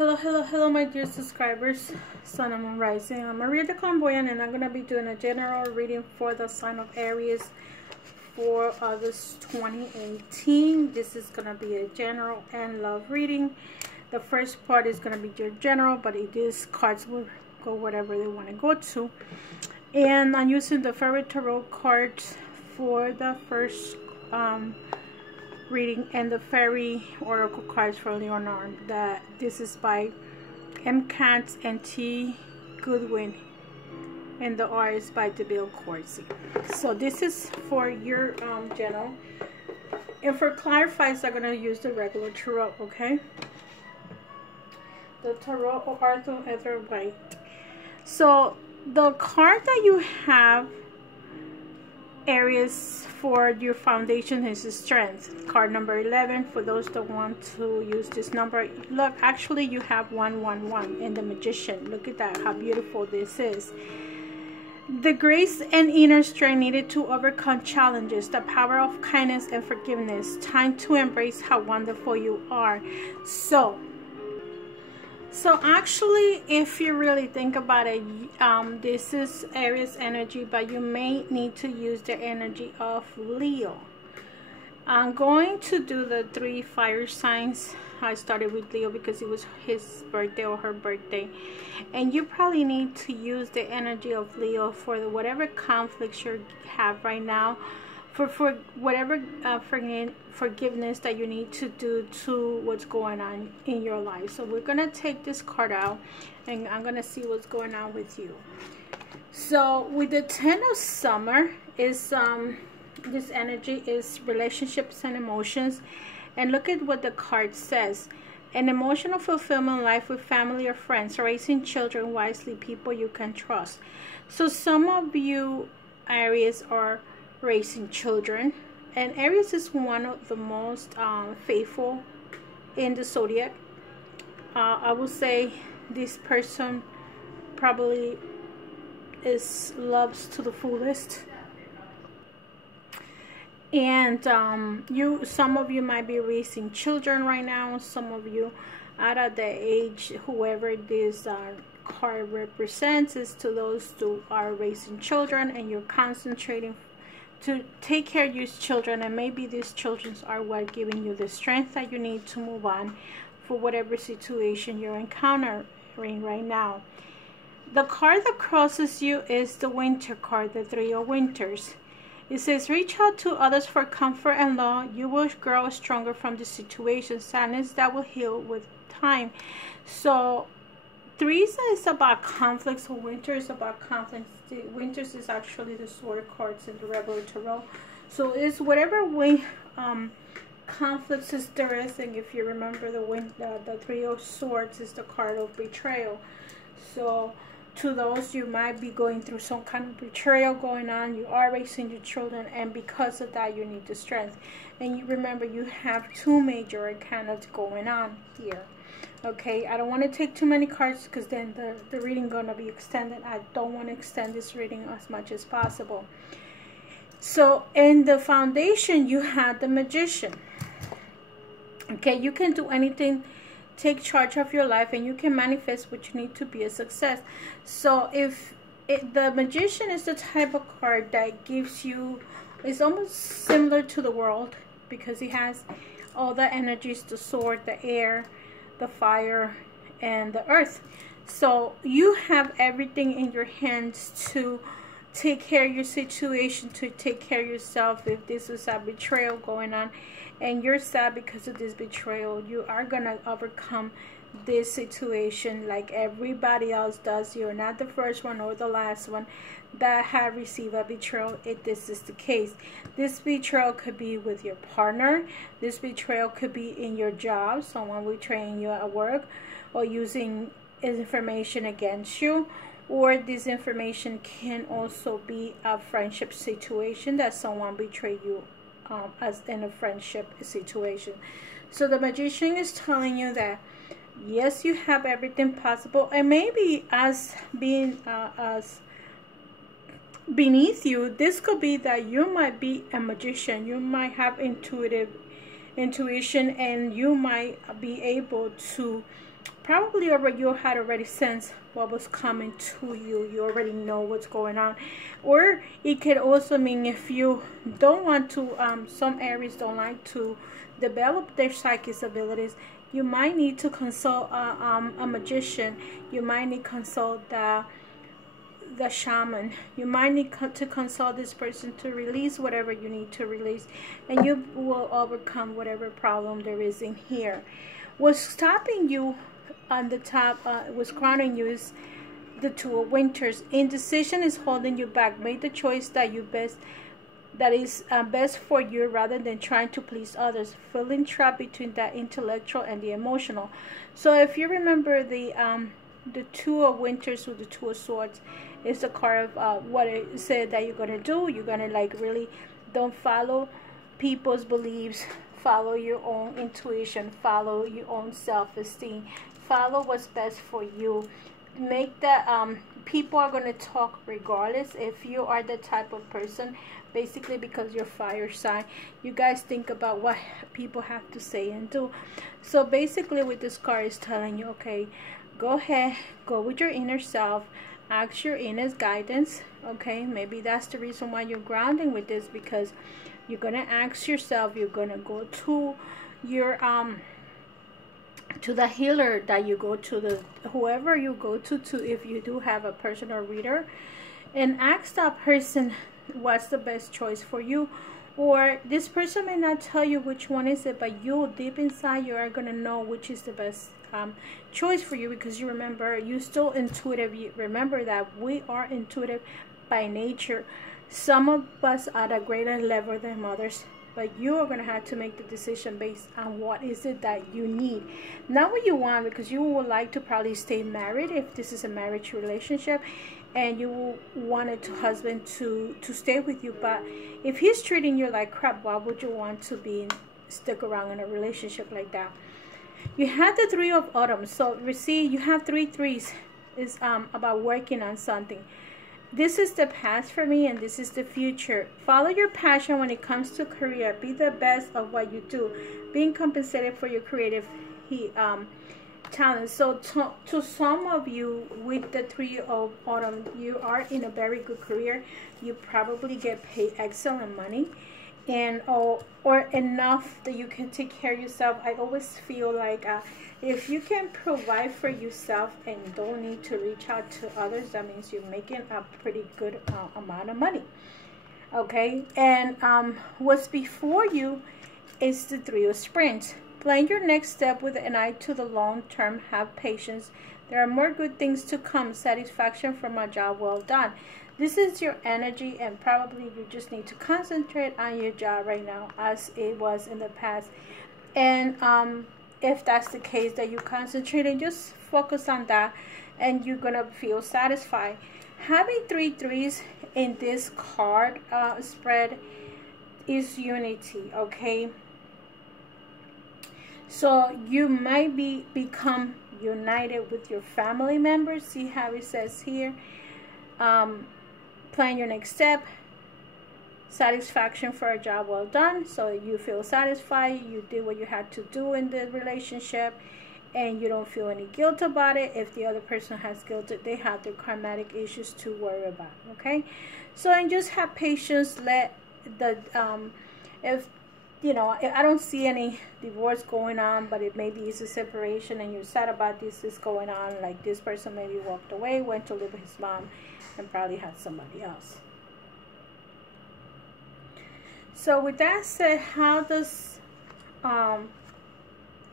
Hello, my dear subscribers. Sun and Moon Rising. I'm Maria the Clairvoyant, and I'm going to be doing a general reading for the sign of Aries for August 2018. This is going to be a general and love reading. The first part is going to be your general, but these cards will go wherever they want to go to. And I'm using the Fairy Tarot cards for the first reading and the Fairy Oracle cards for Leonard. This is by M. Katz and T. Goodwin, and the art is by DeBille Corsi. So this is for your general, and for clarifies I'm going to use the regular tarot, okay? The tarot of Arthur Ether White. So the card that you have, Aries, for your foundation is strength. Card number 11 for those that want to use this number. Look, actually you have 111 in the Magician. Look at that, how beautiful this is. The grace and inner strength needed to overcome challenges, the power of kindness and forgiveness, time to embrace how wonderful you are. So actually, if you really think about it, this is Aries energy, but you may need to use the energy of Leo. I'm going to do the 3 fire signs. I started with Leo because it was his birthday or her birthday. And you probably need to use the energy of Leo for whatever conflicts you have right now. For whatever forgiveness that you need to do to what's going on in your life. So we're going to take this card out and I'm going to see what's going on with you. So with the 10 of summer, is this energy is relationships and emotions. And look at what the card says. An emotional fulfillment life with family or friends, raising children wisely, people you can trust. So some of you, Aries, are raising children, and Aries is one of the most faithful in the zodiac. I would say this person probably loves to the fullest, and some of you might be raising children right now. Some of you out of the age, whoever this card represents, is to those who are raising children, and you're concentrating to take care of your children, and maybe these children are what giving you the strength that you need to move on for whatever situation you're encountering right now. The card that crosses you is the Winter card, the 3 of Winters. It says, reach out to others for comfort and love. You will grow stronger from the situation. Sadness that will heal with time. So 3 is about conflicts, so Winter is about conflicts. The Winters is actually the sword cards in the regular tarot. So it's whatever way conflicts is there is. And if you remember, the 3 of Swords is the card of betrayal. So to those, you might be going through some kind of betrayal going on. You are raising your children, and because of that, you need the strength. And you remember, you have 2 major arcana going on here. Okay, I don't want to take too many cards because then the reading gonna be extended. I don't want to extend this reading as much as possible. So in the foundation, you have the Magician. Okay, you can do anything, take charge of your life, and you can manifest what you need to be a success. So the Magician is the type of card that gives you, it's almost similar to the World, because it has all the energies, the sword, the air, the fire, and the earth. So you have everything in your hands to take care of your situation, to take care of yourself. If this was a betrayal going on and you're sad because of this betrayal, you are gonna overcome this situation like everybody else does. You're not the first one or the last one that have received a betrayal if this is the case. This betrayal could be with your partner. This betrayal could be in your job, someone betraying you at work or using information against you. Or this information can also be a friendship situation, that someone betrayed you as in a friendship situation. So the Magician is telling you that yes, you have everything possible, and maybe as being as beneath you, this could be that you might be a magician. You might have intuition, and you might be able to probably already you had already sensed what was coming to you. You already know what's going on. Or it could also mean if you don't want to, some Aries don't like to develop their psychic abilities, you might need to consult a magician. You might need to consult the shaman. You might need to consult this person to release whatever you need to release, and you will overcome whatever problem there is in here. What's stopping you on the top, what's crowning you, is the Two of Winters. Indecision is holding you back. Make the choice that is best for you rather than trying to please others. Feeling trapped between the intellectual and the emotional. So if you remember the Two of Winters with the Two of Swords, it's the card of what it said that you're going to do. You're going to like really don't follow people's beliefs. Follow your own intuition. Follow your own self-esteem. Follow what's best for you. Make that people are going to talk regardless. If you are the type of person, basically because you're fire sign, you guys think about what people have to say and do. So basically with this card is telling you, okay, go ahead, go with your inner self, ask your inner guidance. Okay, maybe that's the reason why you're grounding with this, because you're gonna ask yourself, you're gonna go to your to the healer that you go to, the whoever you go to if you do have a personal reader, and ask that person what's the best choice for you. Or this person may not tell you which one is it, but you deep inside you are gonna know which is the best choice for you, because you remember, you still intuitive. You remember that we are intuitive by nature. Some of us are at a greater level than others, but you are going to have to make the decision based on what is it that you need, not what you want, because you would like to probably stay married if this is a marriage relationship, and you wanted to husband to stay with you. But if he's treating you like crap, why would you want to stick around in a relationship like that? You have the Three of Autumn. So you see, you have three threes. It's about working on something. This is the past for me, and this is the future. Follow your passion when it comes to career. Be the best of what you do. Being compensated for your creative talent. So to some of you with the Three of Autumn, you are in a very good career. You probably get paid excellent money, and or enough that you can take care of yourself. I always feel like if you can provide for yourself and don't need to reach out to others, that means you're making a pretty good amount of money. Okay, and what's before you is the Three of Springs. Plan your next step with an eye to the long term. Have patience. There are more good things to come. Satisfaction from a job well done. This is your energy, and probably you just need to concentrate on your job right now as it was in the past. And if that's the case, that you concentrate and just focus on that, and you're gonna feel satisfied. Having three threes in this card spread is unity. Okay, so you might become united with your family members. See how it says here, plan your next step, satisfaction for a job well done. So you feel satisfied, you did what you had to do in the relationship, and you don't feel any guilt about it. If the other person has guilt, they have their karmatic issues to worry about. Okay, so, and just have patience. Let the if you know, I don't see any divorce going on, but it maybe is a separation and you're sad about this is going on. Like this person maybe walked away, went to live with his mom, and probably had somebody else. So with that said, how does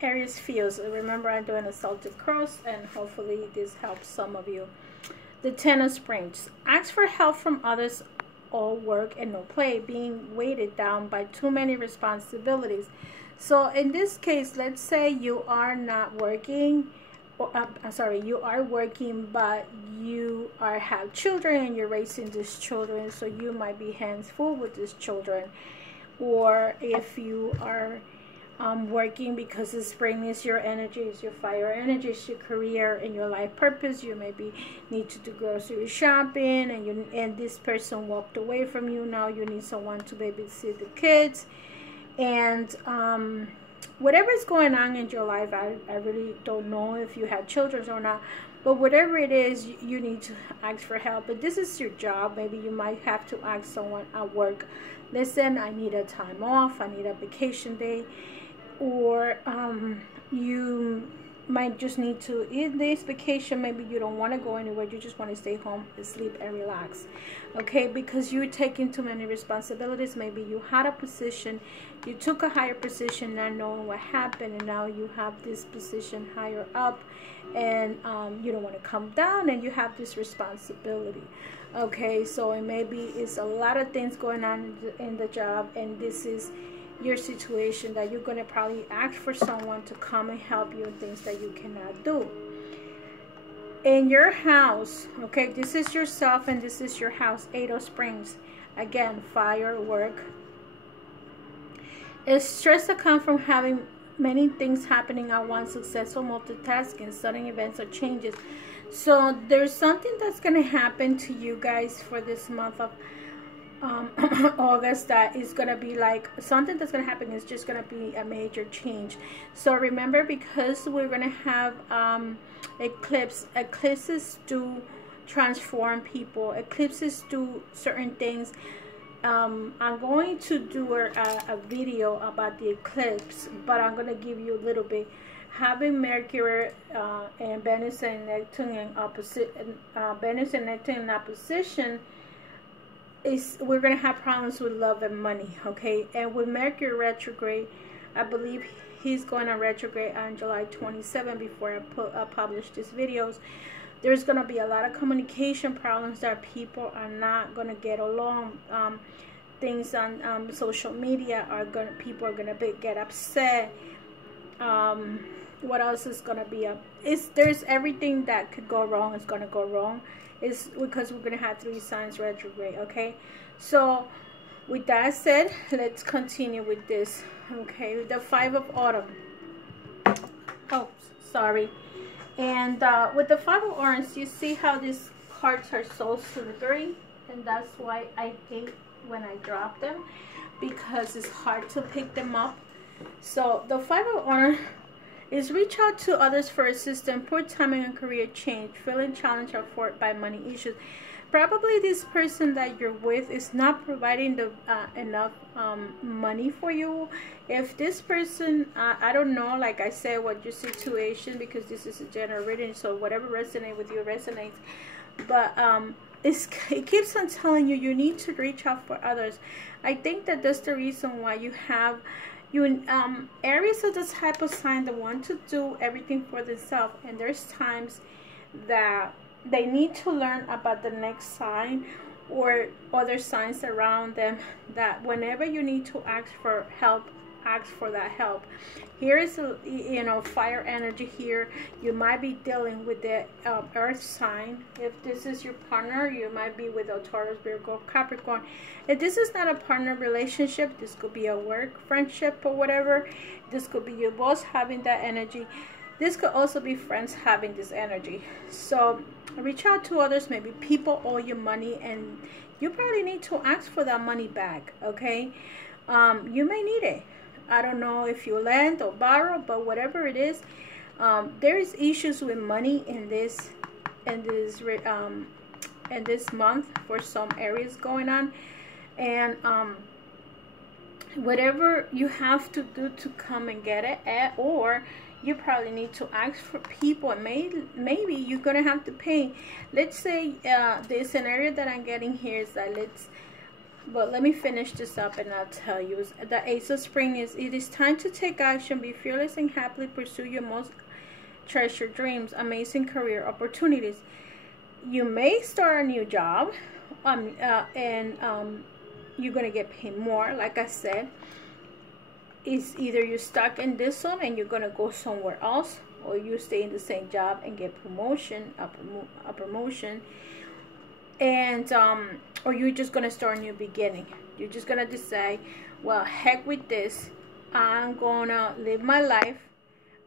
Aries feels? Remember, I'm doing a Celtic cross, and hopefully this helps some of you. The Ten of Springs. Ask for help from others. All work and no play, being weighted down by too many responsibilities. So in this case, let's say you are not working, or you are working, but you have children and you're raising these children, so you might be hands full with these children. Or if you are working because the spring is your energy, is your fire energy, is your career and your life purpose, you maybe need to do grocery shopping, and this person walked away from you. Now you need someone to babysit the kids, and whatever is going on in your life, I really don't know if you have children or not, but whatever it is, you need to ask for help. But this is your job. Maybe you might have to ask someone at work, listen, I need a time off, I need a vacation day, or you might just need to, in this vacation, maybe you don't want to go anywhere, you just want to stay home and sleep and relax, okay, because you're taking too many responsibilities. Maybe you had a position, you took a higher position not knowing what happened, and now you have this position higher up, and you don't want to come down, and you have this responsibility, okay. So it maybe it's a lot of things going on in the job, and this is your situation that you're going to probably ask for someone to come and help you in things that you cannot do. In your house, okay, this is yourself and this is your house, 8 of Springs. Again, fire, work. It's stress that comes from having many things happening at once, successful multitasking, sudden events or changes. So there's something that's going to happen to you guys for this month of August that is going to be like something that's going to happen is just going to be a major change. So remember, because we're going to have eclipses do transform people, eclipses do certain things. I'm going to do a video about the eclipse, but I'm going to give you a little bit. Having Mercury and Venus and Neptune in opposite, we're going to have problems with love and money, okay. And with Mercury retrograde, I believe he's going on retrograde on July 27 before I publish these videos. There's going to be a lot of communication problems that people are not going to get along. Things on social media people are going to get upset. What else is going to be up? There's everything that could go wrong is going to go wrong. It's because we're going to have 3 signs retrograde, okay. So with that said, let's continue with this, okay. The 5 of Autumn. Oh, sorry. And with the 5 of Orange, you see how these cards are so slippery, and that's why I hate when I drop them, because it's hard to pick them up. So the 5 of Orange is reach out to others for assistance, poor timing and career change, feeling challenged or forced by money issues. Probably this person that you're with is not providing the enough money for you. If this person, I don't know, like I said, what your situation, because this is a general reading, so whatever resonates with you resonates. But it keeps on telling you need to reach out for others. I think that that's the reason why you have Aries are the type of sign that want to do everything for themselves, and there's times that they need to learn about the next sign or other signs around them, that whenever you need to ask for help, ask for that help. Here is fire energy here. You might be dealing with the earth sign. If this is your partner, you might be with a Taurus, Virgo, Capricorn. If this is not a partner relationship, this could be a work friendship or whatever. This could be your boss having that energy. This could also be friends having this energy. So reach out to others. Maybe people owe you money and you probably need to ask for that money back, okay. You may need it. I don't know if you lend or borrow, but whatever it is, there is issues with money in this month for some areas going on, and whatever you have to do to come and get it, or you probably need to ask for people, and maybe you're gonna have to pay. Let's say the scenario that I'm getting here is that but let me finish this up and I'll tell you. The Ace of Spring is, it is time to take action, be fearless and happily pursue your most treasured dreams, amazing career opportunities. You may start a new job and you're going to get paid more. Like I said, it's either you're stuck in this one and you're going to go somewhere else, or you stay in the same job and get a promotion. And or you're just gonna start a new beginning. You're just gonna decide, well, heck with this, I'm gonna live my life,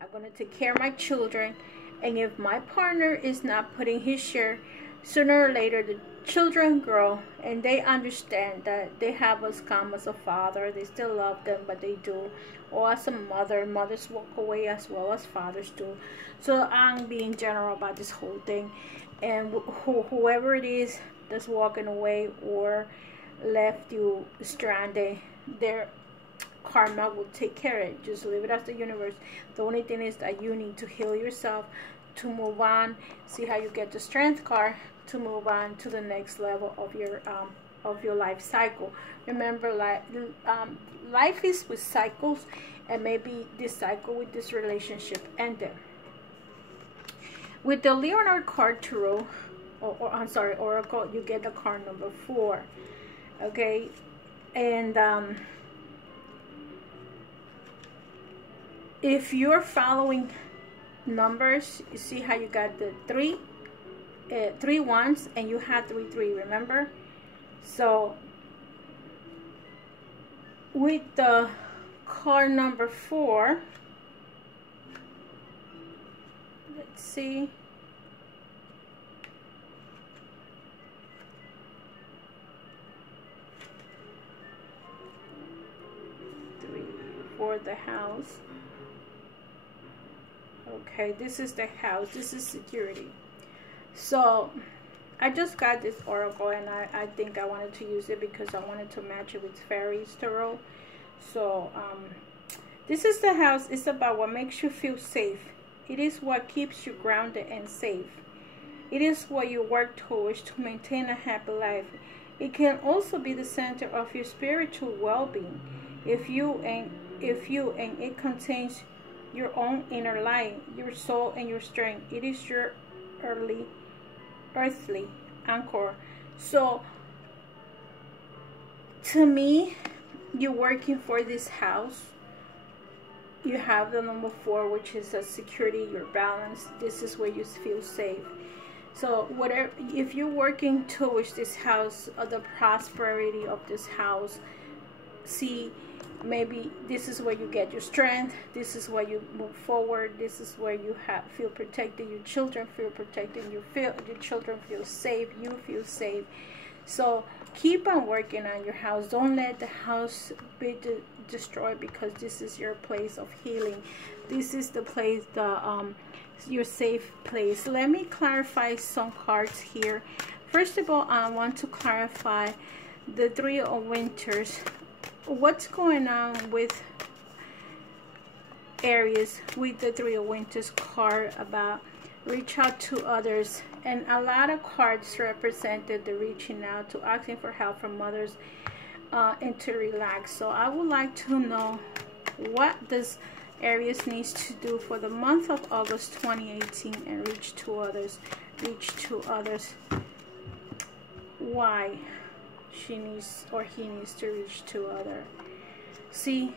I'm gonna take care of my children, and if my partner is not putting his share, sooner or later children grow and they understand that they have us come as a father. They still love them, but they do. Or as a mother, mothers walk away as well as fathers do. So I'm being general about this whole thing. And whoever it is that's walking away or left you stranded, their karma will take care of it. Just leave it as the universe. The only thing is that you need to heal yourself to move on. See how you get the strength card to move on to the next level of your life cycle. Remember, life is with cycles, and maybe this cycle with this relationship ended. With the Leonard card tarot, I'm sorry, oracle, you get the card number 4. Okay, and if you're following numbers, you see how you got the 3 ones, and you had 3, remember? So with the card number 4, let's see, for the house. Okay, this is the house, this is security. So I just got this oracle, and I think I wanted to use it because I wanted to match it with fairies tarot. So this is the house. It's about what makes you feel safe. It is what keeps you grounded and safe. It is what you work towards to maintain a happy life. It can also be the center of your spiritual well-being. If it contains your own inner light, your soul, and your strength. It is your earthly anchor. So to me, you're working for this house. You have the number 4, which is a security, your balance. This is where you feel safe. So whatever, if you're working towards this house, the prosperity of this house, see, maybe this is where you get your strength. This is where you move forward. This is where you feel protected. Your children feel protected. Your children feel safe. You feel safe. So keep on working on your house. Don't let the house be destroyed, because this is your place of healing. This is the place, your safe place. Let me clarify some cards here. First of all, I want to clarify the 3 of Winters. What's going on with Aries with the 3 of Winters card about reach out to others? And a lot of cards represented the reaching out, to asking for help from others, and to relax. So I would like to know, what does Aries needs to do for the month of August 2018 and reach to others? Reach to others. Why she needs, or he needs, to reach to other? See,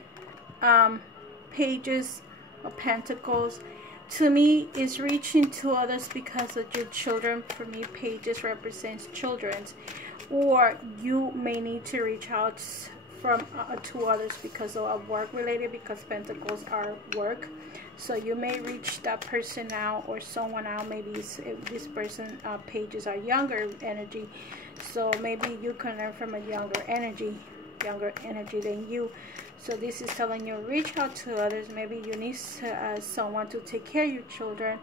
Pages of Pentacles to me is reaching to others because of your children. For me, Pages represents children's, or you may need to reach out from to others because of work related, because Pentacles are work. So you may reach that person out, or someone out. Maybe if this person, Pages are younger energy, so maybe you can learn from a younger energy than you. So this is telling you, reach out to others. Maybe you need someone to take care of your children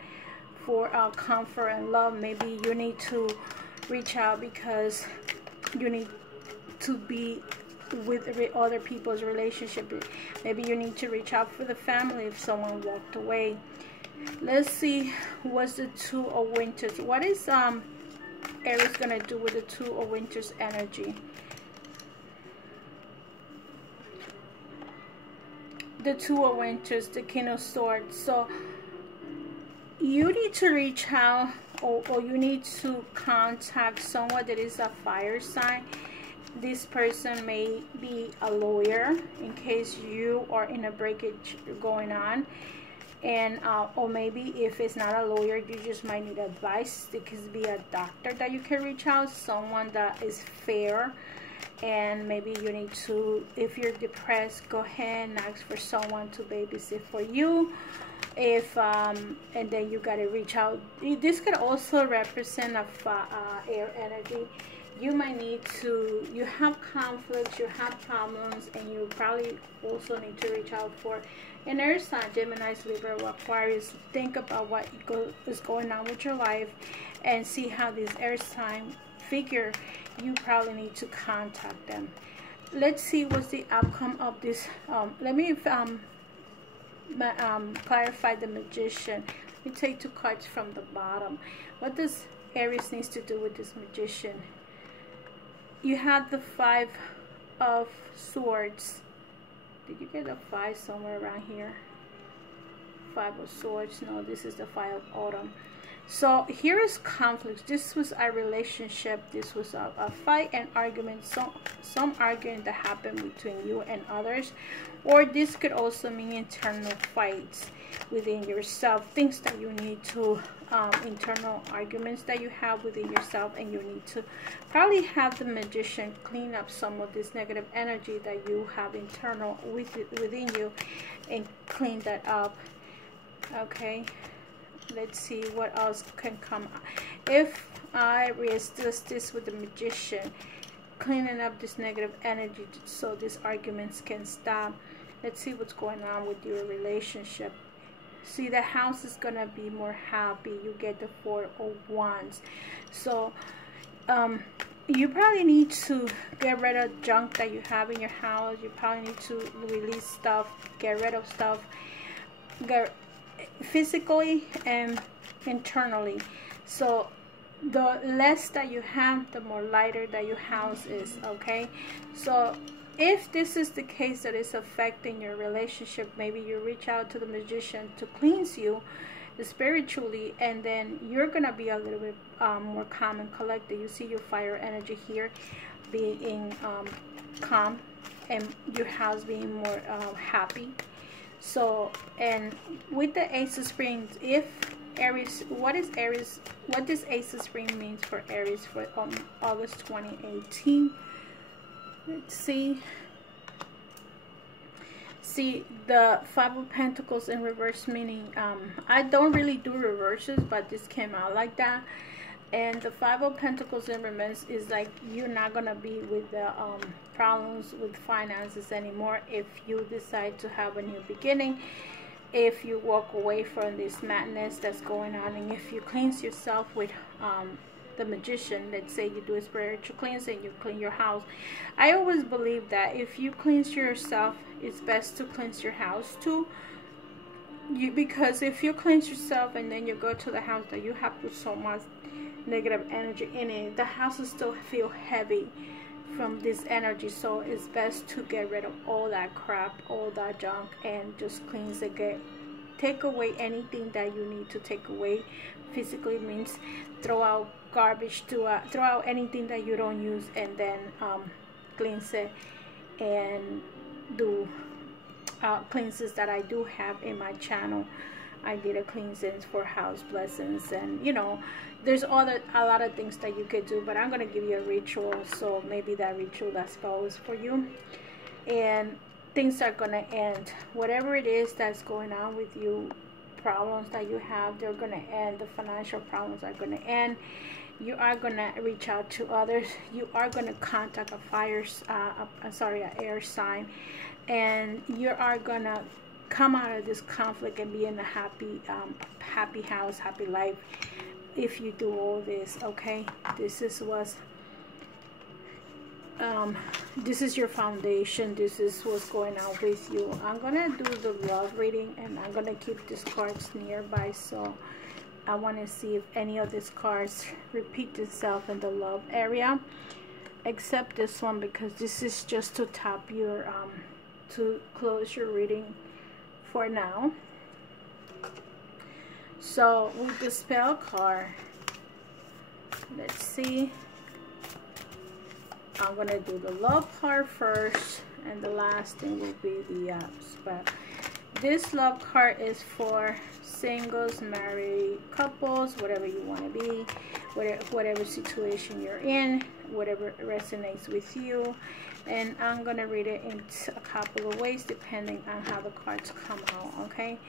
for comfort and love. Maybe you need to reach out because you need to be with other people's relationship. Maybe you need to reach out for the family if someone walked away. Let's see, what's the 2 of Winters? What is Aries gonna do with the 2 of Winters energy? The 2 of Winters, the King of Swords. So you need to reach out, or you need to contact someone that is a fire sign. This person may be a lawyer, in case you are in a breakage going on. And or maybe if it's not a lawyer, you just might need advice. It could be a doctor that you can reach out, someone that is fair and maybe you need to, if you're depressed, go ahead and ask for someone to babysit for you. If and then you got to reach out. This could also represent a air energy. You might need to, you have conflicts, you have problems, and you probably also need to reach out for an air sign, Gemini, Libra, or Aquarius. Think about what is going on with your life and see how this air sign figure. You probably need to contact them. Let's see what's the outcome of this. Let me clarify the Magician. Let me take 2 cards from the bottom. What does Aries needs to do with this Magician? You had the 5 of Swords. Did you get a 5 somewhere around here? 5 of Swords. No, this is the 5 of Autumn. So here is conflict. This was a relationship. This was a fight and argument. Some arguing that happened between you and others. Or this could also mean internal fights within yourself. Things that you need to, internal arguments that you have within yourself. And you need to probably have the Magician clean up some of this negative energy that you have internal within you. And clean that up. Okay. Let's see what else can come. If Aries does this with the Magician, cleaning up this negative energy so these arguments can stop. Let's see what's going on with your relationship. See, the house is gonna be more happy. You get the 4 of Wands. So you probably need to get rid of junk that you have in your house. You probably need to release stuff, get rid of stuff, physically and internally. So the less that you have, the more lighter that your house is. Okay, so if this is the case that is affecting your relationship, maybe you reach out to the Magician to cleanse you spiritually, and then you're gonna be a little bit more calm and collected. You see your fire energy here being calm, and your house being more happy. So, and with the Ace of Springs, if Aries, what does Ace of Springs means for Aries for August 2018? Let's see. See, the 5 of Pentacles in reverse, meaning I don't really do reverses, but this came out like that. And the 5 of Pentacles in reverse is like you're not gonna be with the problems with finances anymore if you decide to have a new beginning. If you walk away from this madness that's going on, and if you cleanse yourself with the Magician, let's say you do a spiritual cleansing, you clean your house. I always believe that if you cleanse yourself, it's best to cleanse your house too. Because if you cleanse yourself and then you go to the house that you have put so much negative energy in it, the house will still feel heavy from this energy. So it's best to get rid of all that crap, all that junk, and just cleanse it. Take away anything that you need to take away. Physically means throw out garbage, throw out anything that you don't use, and then cleanse it. And do cleanses that I do have in my channel. I did a cleansing for house blessings, and you know, there's a lot of things that you could do, but I'm going to give you a ritual, so maybe that ritual, that spell is for you, and things are going to end. Whatever it is that's going on with you, problems that you have, they're going to end. The financial problems are going to end. You are going to reach out to others. You are going to contact an air sign, and you are going to come out of this conflict and be in a happy house, happy life if you do all this. Okay, this is your foundation. This is what's going on with you. I'm gonna do the love reading, and I'm gonna keep these cards nearby, so I want to see if any of these cards repeat itself in the love area, except this one, because this is just to tap your to close your reading for now. So with the spell card, let's see. I'm gonna do the love card first, and the last thing will be the spell. This love card is for singles, married couples, whatever you want to be. whatever situation you're in, whatever resonates with you. And I'm gonna read it in a couple of ways depending on how the cards come out. Okay,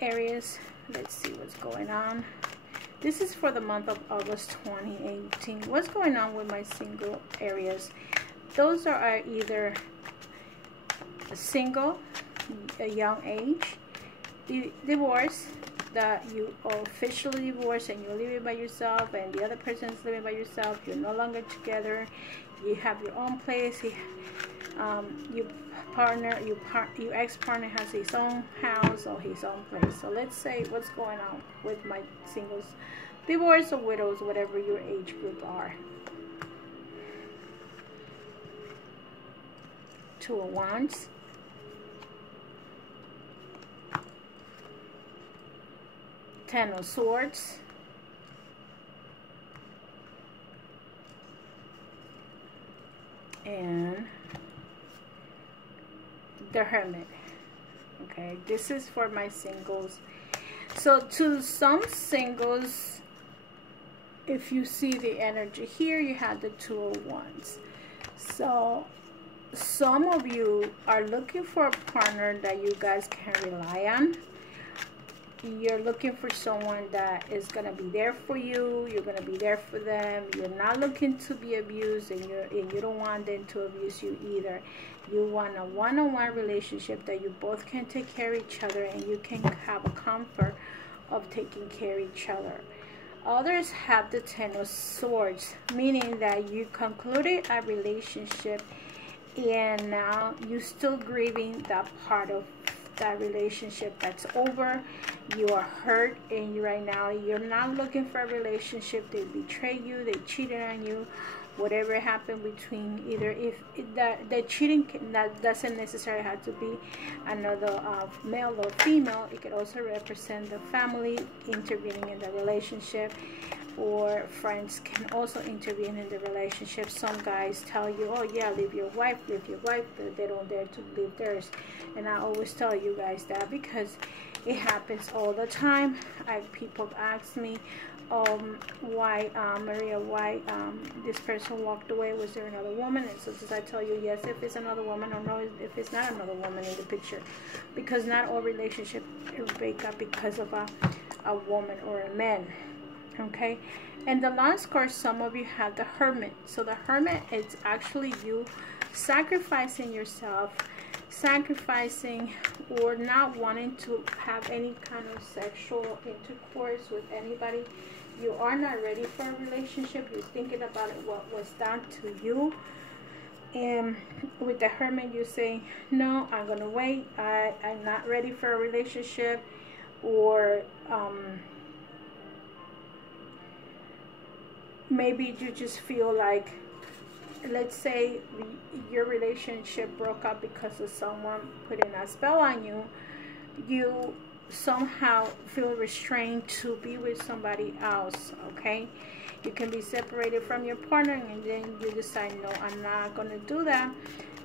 Aries, let's see what's going on. This is for the month of August 2018. What's going on with my single Aries? Those are either single, a young age, divorce, that you officially divorced and you're living by yourself, and the other person is living by yourself. You're no longer together. You have your own place. Your ex-partner has his own house or his own place. So let's say what's going on with my singles, divorce, or widows, whatever your age group are. Two of Wands. Ten of Swords. And the Hermit. Okay, this is for my singles. So to some singles, if you see the energy here, you have the Two of Wands. So some of you are looking for a partner that you guys can rely on. You're looking for someone that is going to be there for you. You're going to be there for them. You're not looking to be abused, and you don't want them to abuse you either. You want a one-on-one relationship that you both can take care of each other, and you can have a comfort of taking care of each other. Others have the Ten of Swords, meaning that you concluded a relationship and now you're still grieving that part of that relationship that's over. You are hurt, and right now you're not looking for a relationship. They betrayed you, they cheated on you, whatever happened between either, if the cheating, that doesn't necessarily have to be another male or female. It could also represent the family intervening in the relationship, or friends can also intervene in the relationship. Some guys tell you, oh yeah, leave your wife, but they don't dare to leave theirs. And I always tell you guys that because it happens all the time. People ask me, why Maria, why this person walked away? Was there another woman? And so I tell you, yes, if it's another woman, or no, if it's not another woman in the picture, because not all relationships break up because of a woman or a man. Okay, and the last card, some of you have the Hermit. So the Hermit is actually you sacrificing yourself, sacrificing or not wanting to have any kind of sexual intercourse with anybody. You are not ready for a relationship. You're thinking about it, what was done to you. And with the Hermit, you say, no, I'm gonna wait. I'm not ready for a relationship. Or maybe you just feel like, let's say your relationship broke up because of someone putting a spell on you. You somehow feel restrained to be with somebody else. Okay, you can be separated from your partner, and then you decide, no, I'm not going to do that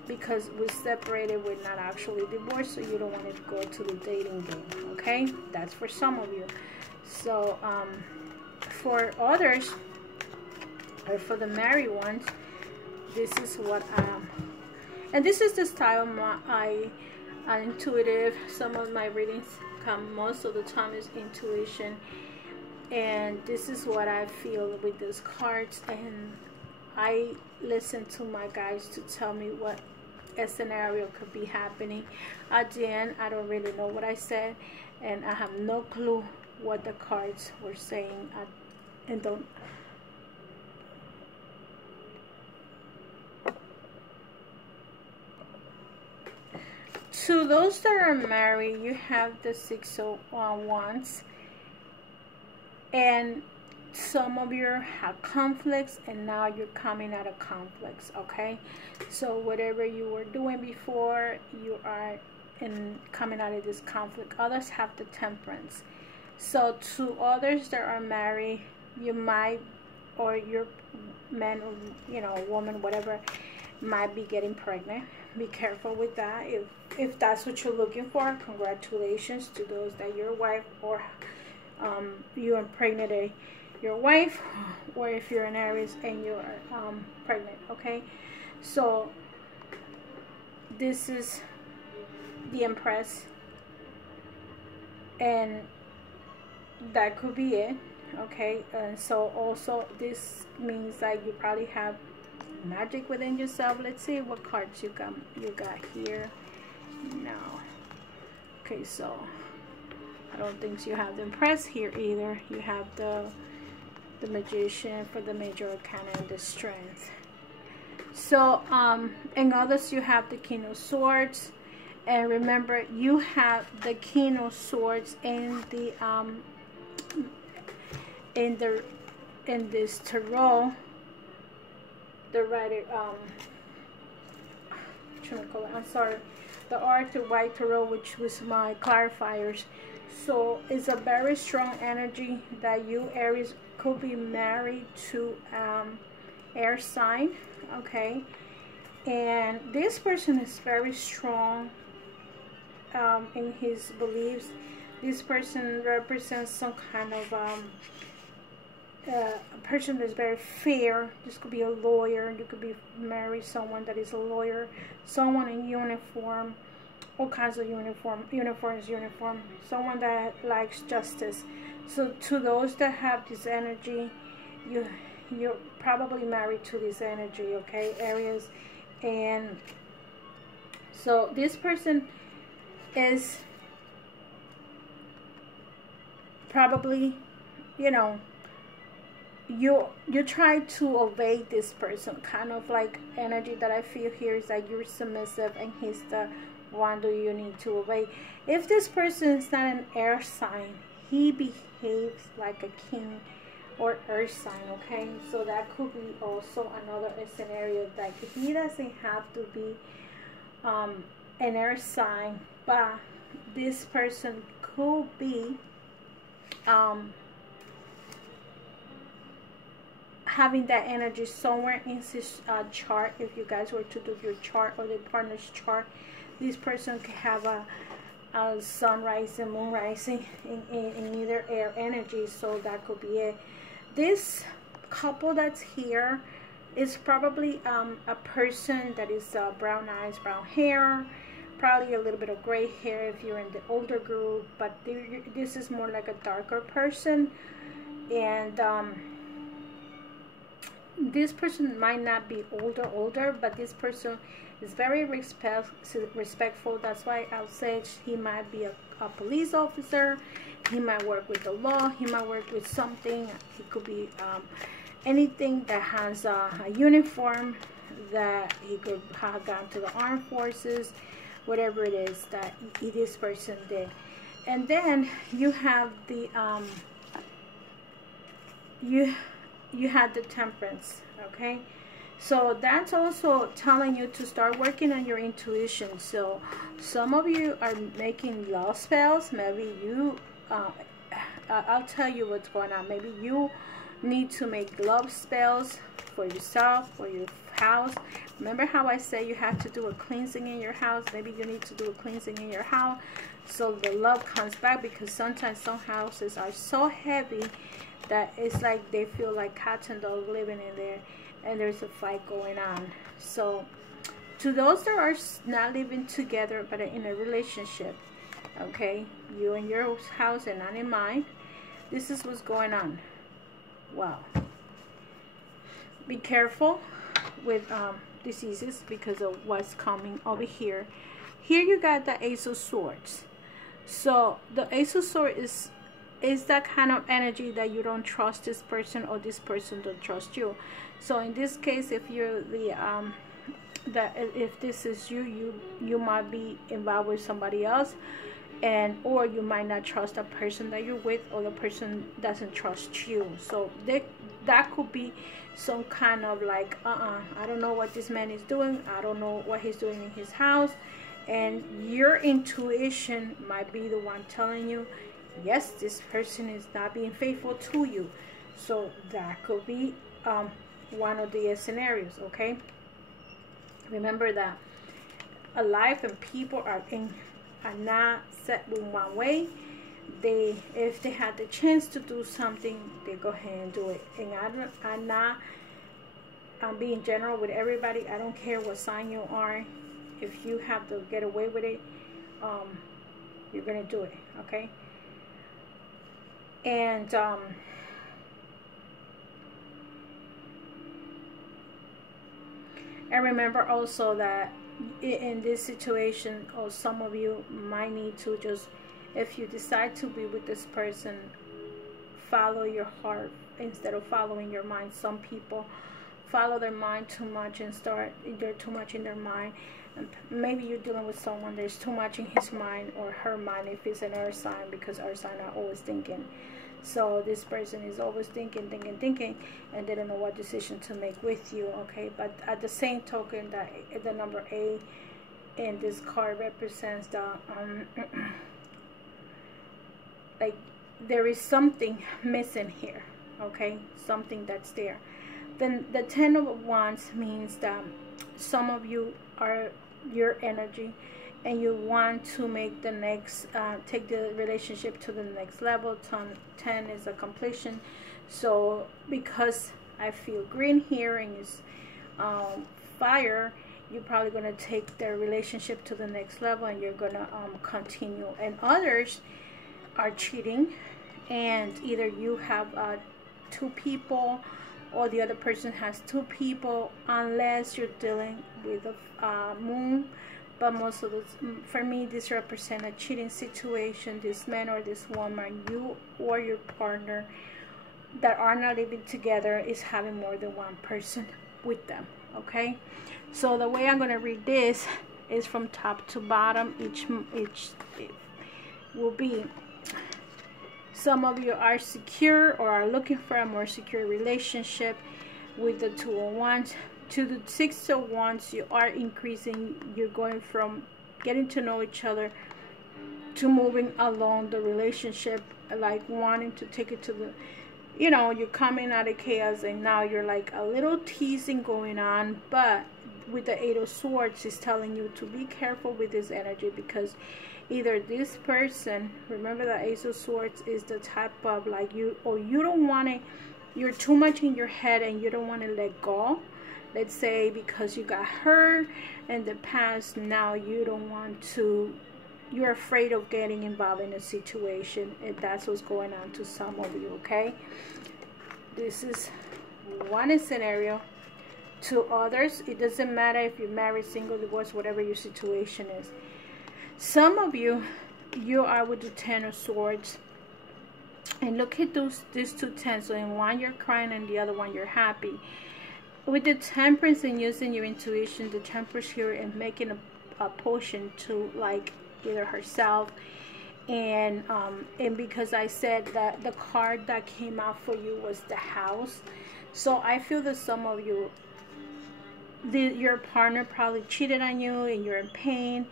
because we're separated, we're not actually divorced, so you don't want to go to the dating game. Okay, that's for some of you. So for others, or for the married ones, this is what and this is the style I intuitive. Some of my readings come, most of the time, is intuition, and this is what I feel with these cards, and I listen to my guides to tell me what a scenario could be happening. At the end, I don't really know what I said, and I have no clue what the cards were saying. And don't. To those that are married, you have the Six of Wands, and some of you have conflicts, and now you're coming out of conflicts. Okay, so whatever you were doing before, you are coming out of this conflict. Others have the Temperance. So to others that are married, you might, or your man, or woman, whatever, might be getting pregnant. Be careful with that. If that's what you're looking for, congratulations to those that your wife or you impregnated your wife, or if you're an Aries and you're pregnant. Okay, so this is the Empress, and that could be it. Okay, and so also this means that you probably have magic within yourself. Let's see what cards you got here now. Okay, so I don't think you have the Empress here either. You have the Magician for the Major Arcana and the Strength. So in others you have the King of Swords, and remember you have the King of Swords in the in this tarot, the writer I'm sorry, the Arthur White Tarot, which was my clarifiers. So it's a very strong energy that you, Aries, could be married to air sign. Okay, and this person is very strong in his beliefs. This person represents some kind of a person that's very fair. This could be a lawyer. You could be marry someone that is a lawyer, someone in uniform, all kinds of uniform, someone that likes justice. So to those that have this energy, you're probably married to this energy, okay, Aries. And so this person is probably, you know, you try to obey this person, kind of like energy that I feel here is that you're submissive and he's the one that you need to obey. If this person is not an air sign, he behaves like a king or earth sign. Okay, so that could be also another scenario, that he doesn't have to be an air sign, but this person could be having that energy somewhere in his chart. If you guys were to do your chart or the partner's chart, this person could have a sunrise and moon rising in either air energy. So that could be it. This couple that's here is probably a person that is brown eyes, brown hair, probably a little bit of gray hair if you're in the older group, but this is more like a darker person. And this person might not be older, but this person is very respectful. That's why I'll say he might be a police officer. He might work with the law. He might work with something. He could be anything that has a uniform, that he could have gone to the armed forces, whatever it is that this person did. And then you have the you had the Temperance. Okay, so that's also telling you to start working on your intuition. So some of you are making love spells. Maybe you I'll tell you what's going on. Maybe you need to make love spells for yourself, for your house. Remember how I say you have to do a cleansing in your house? Maybe you need to do a cleansing in your house so the love comes back, because sometimes some houses are so heavy that it's like they feel like cats and dogs living in there, and there's a fight going on. So to those that are not living together but are in a relationship, okay, you in your house and not in mine, this is what's going on. Wow. Be careful with diseases because of what's coming over here. Here you got the Ace of Swords. So the Ace of Swords is that kind of energy that you don't trust this person, or this person don't trust you. So in this case, if you're if this is you might be involved with somebody else, and or you might not trust the person that you're with, or the person doesn't trust you. So that could be some kind of like I don't know what this man is doing, I don't know what he's doing in his house, and your intuition might be the one telling you, yes, this person is not being faithful to you. So that could be one of the scenarios. Okay, remember that a life and people are not set in one way. if they had the chance to do something, they go ahead and do it. And I'm being general with everybody. I don't care what sign you are. If you have to get away with it, you're gonna do it, okay? And remember also that in this situation, or some of you might need to just, if you decide to be with this person, follow your heart instead of following your mind. Some people follow their mind too much and they're too much in their mind. And maybe you're dealing with someone there's too much in his mind or her mind if it's an earth sign, because earth sign are always thinking. So this person is always thinking, and they don't know what decision to make with you, okay? But at the same token, that the number 8 in this card represents the like there is something missing here, okay? Something that's there. Then the 10 of Wands means that some of you are your energy, and you want to make the next, take the relationship to the next level. 10 is a completion. So because I feel green here and it's fire, you're probably going to take the relationship to the next level, and you're going to continue. And others are cheating, and either you have 2 people or the other person has 2 people, unless you're dealing with a moon. But most of this, for me, this represents a cheating situation. This man or this woman, you or your partner that are not living together, is having more than one person with them, okay? So the way I'm going to read this is from top to bottom. Each will be, some of you are secure or are looking for a more secure relationship with the 2 of Wands. To the 6 of Wands, you are increasing. You're going from getting to know each other to moving along the relationship, like wanting to take it to the, you know, you're coming out of chaos, and now you're like a little teasing going on. But with the 8 of Swords, is telling you to be careful with this energy, because either this person, remember the Ace of Swords is the type of like you, or you don't want to, you're too much in your head and you don't want to let go. Let's say because you got hurt in the past, now you don't want to, you're afraid of getting involved in a situation, and that's what's going on to some of you, okay? This is one scenario. To others, it doesn't matter if you're married, single, divorced, whatever your situation is. Some of you, you are with the 10 of Swords, and look at these 2 tens. So in one you're crying and the other one you're happy. With the Temperance and using your intuition, the Temperance here and making a potion to like either herself, and because I said that the card that came out for you was the House. So I feel that some of you, your partner probably cheated on you and you're in pain,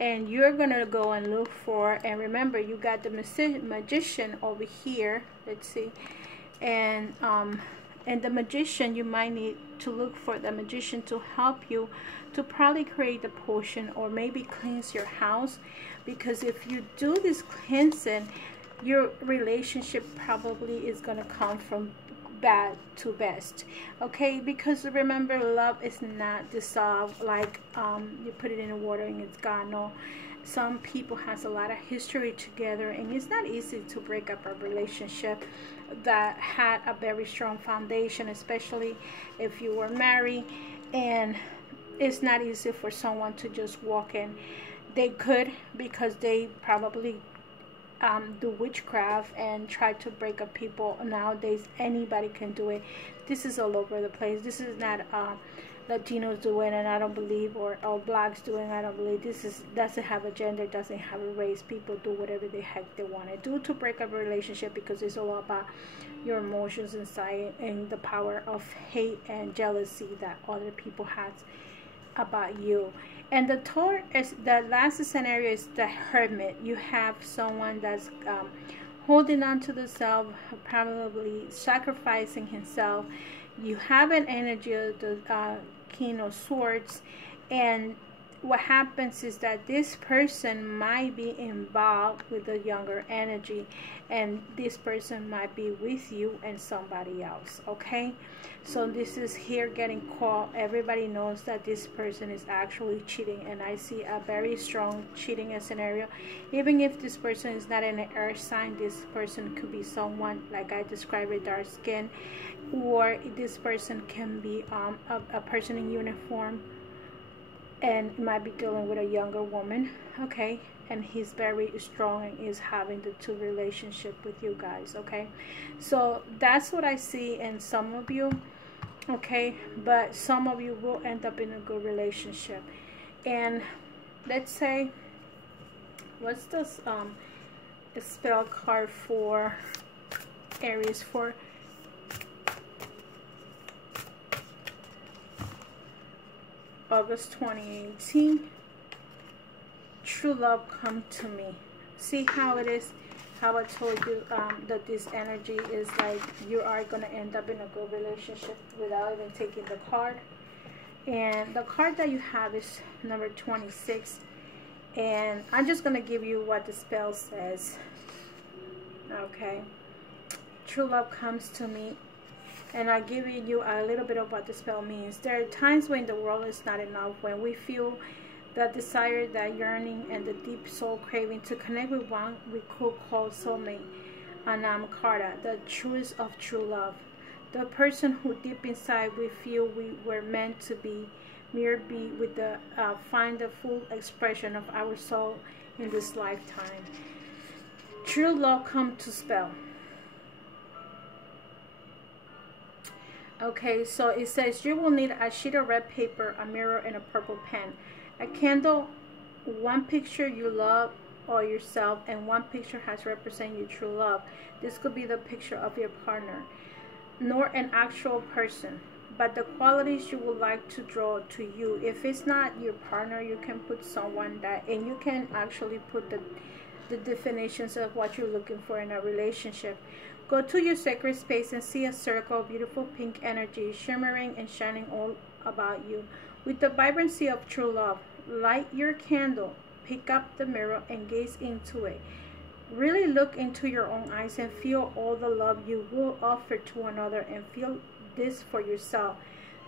and you're gonna go and look for, and remember you got the Magician over here, let's see, and the Magician, you might need to look for the Magician to help you to probably create the potion or maybe cleanse your house, because if you do this cleansing, your relationship probably is going to come from bad to best, okay? Because remember, love is not dissolved like you put it in the water and it's gone. No, some people has a lot of history together, and it's not easy to break up a relationship that had a very strong foundation, especially if you were married. And it's not easy for someone to just walk in. They could, because they probably do witchcraft and try to break up people. Nowadays anybody can do it. This is all over the place. This is not Latinos doing, and I don't believe, or blacks doing, I don't believe. This is, doesn't have a gender, doesn't have a race. People do whatever the heck they want to do to break up a relationship, because it's all about your emotions inside and the power of hate and jealousy that other people have about you. And the third is, the last scenario is the Hermit. You have someone that's holding on to the self, probably sacrificing himself. You have an energy of the King of Swords, and what happens is that this person might be involved with a younger energy, and this person might be with you and somebody else. Okay, so this is here getting caught. Everybody knows that this person is actually cheating, and I see a very strong cheating scenario. Even if this person is not in an earth sign, this person could be someone like I described with dark skin, or this person can be a person in uniform, and might be dealing with a younger woman. Okay, and he's very strong and is having the two relationship with you guys. Okay, so that's what I see in some of you. Okay, but some of you will end up in a good relationship. And let's say, what's this spell card for Aries for August 2018? True love come to me. See how it is, how I told you that this energy is like you are going to end up in a good relationship without even taking the card. And the card that you have is number 26, and I'm just going to give you what the spell says. Okay, true love comes to me. And I'll give you a little bit of what the spell means. There are times when the world is not enough, when we feel that desire, that yearning, and the deep soul craving to connect with one we could call soulmate. Karta, the truth of true love. The person who deep inside we feel we were meant to be, mere be with the find the full expression of our soul in this lifetime. True love come to spell. Okay, so it says you will need a sheet of red paper, a mirror, and a purple pen, a candle, one picture you love or yourself, and one picture has represent your true love. This could be the picture of your partner, nor an actual person, but the qualities you would like to draw to you. If it's not your partner, you can put someone that, and you can actually put the definitions of what you're looking for in a relationship. Go to your sacred space and see a circle of beautiful pink energy shimmering and shining all about you with the vibrancy of true love. Light your candle, pick up the mirror, and gaze into it. Really look into your own eyes and feel all the love you will offer to another, and feel this for yourself.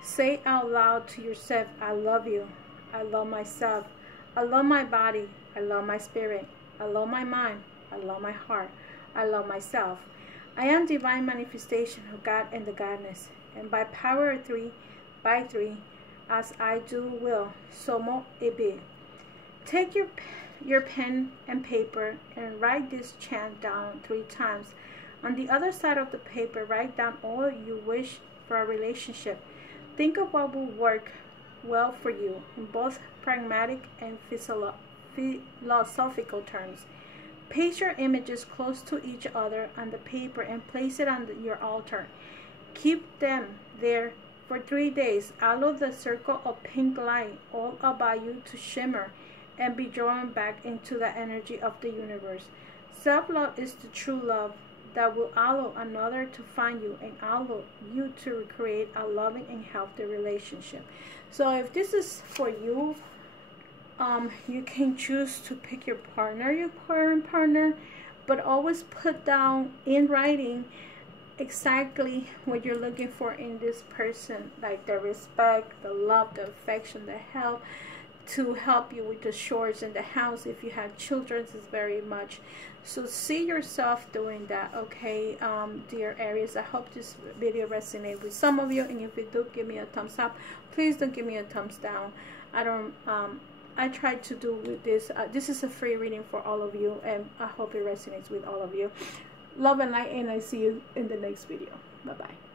Say out loud to yourself, I love you. I love myself. I love my body. I love my spirit. I love my mind. I love my heart. I love myself. I am divine manifestation of God and the Godness, and by power of 3, by 3, as I do will, so mo it be. Take your pen and paper and write this chant down 3 times. On the other side of the paper, write down all you wish for a relationship. Think of what will work well for you in both pragmatic and philosophical terms. Paste your images close to each other on the paper and place it on your altar. Keep them there for 3 days. Allow the circle of pink light all about you to shimmer and be drawn back into the energy of the universe. Self-love is the true love that will allow another to find you and allow you to create a loving and healthy relationship. So if this is for you, you can choose to pick your partner, your current partner, but always put down in writing exactly what you're looking for in this person, like the respect, the love, the affection, the help, to help you with the chores in the house. If you have children, it's very much. So see yourself doing that. Okay, dear Aries, I hope this video resonates with some of you, and if it do, give me a thumbs up. Please don't give me a thumbs down. I tried to do with this. This is a free reading for all of you, and I hope it resonates with all of you. Love and light, and I see you in the next video. Bye-bye.